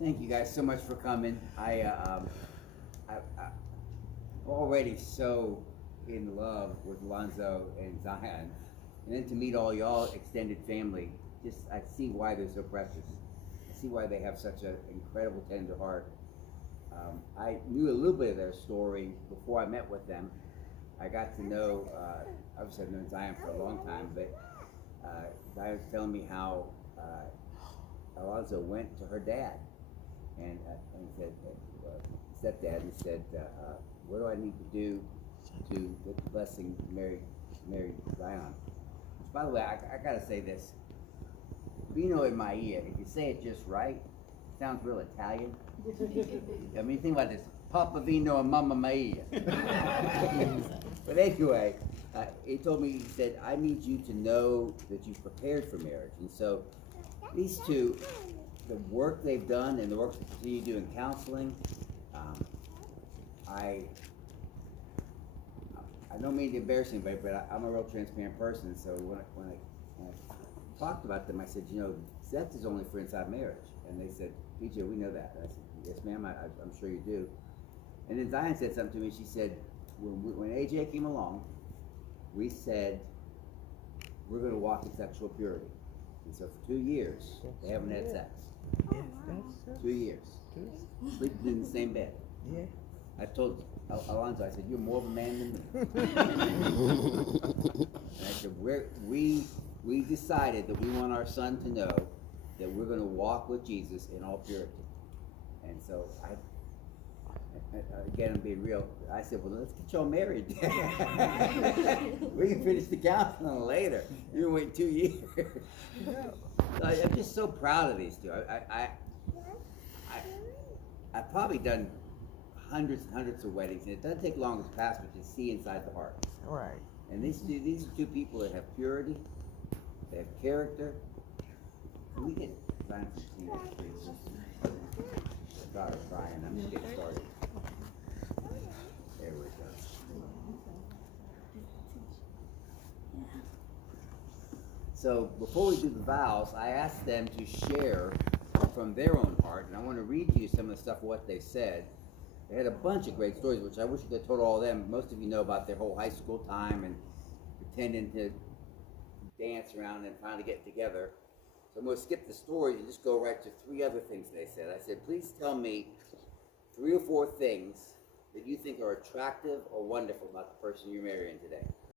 Thank you guys so much for coming. I'm already so in love with Lonzo and Zion, and then to meet all y'all extended family, just I see why they're so precious. I see why they have such an incredible tender heart. I knew a little bit of their story before I met with them. I got to know, obviously I've known Zion for a long time, but Zion was telling me how Alonzo went to her dad and said, stepdad, and said, what do I need to do to get the blessing to marry Zion? Which, by the way, I gotta say this. Vino e Maia, if you say it just right, it sounds real Italian. I mean, think about this, Papa Vino and Mama Maia. But anyway, he told me, he said, I need you to know that you've prepared for marriage. And so these two, the work they've done and the work they continue to do in counseling, I don't mean to embarrass anybody, but I'm a real transparent person. So when I talked about them, I said, you know, Seth is only for inside marriage. And they said, PJ, we know that. And I said, yes, ma'am, I'm sure you do. And then Zion said something to me. She said, when AJ came along, we said, we're going to walk in sexual purity. And so for 2 years, they haven't had sex. Yes, that's 2 years. Sleeping in the same bed. Yeah. I told Alonzo, I said, you're more of a man than me. And I said, we decided that we want our son to know that we're going to walk with Jesus in all purity. And so again, I'm being real. I said, well, let's get y'all married. We can finish the counseling later. You're gonna wait 2 years. So I'm just so proud of these two. I've probably done hundreds and hundreds of weddings, and it doesn't take long as a pastor to see inside the heart. Right. And these are two people that have purity, they have character. Can we get Brian some teenage, please? Sorry, Brian, I'm just getting started. There we go. So before we do the vows, I asked them to share from their own heart, and I want to read to you some of the stuff of what they said. They had a bunch of great stories, which I wish I could have told all of them. Most of you know about their whole high school time and pretending to dance around and finally get together. So I'm going to skip the stories and just go right to 3 other things they said. I said, please tell me 3 or 4 things that you think are attractive or wonderful about the person you're marrying today.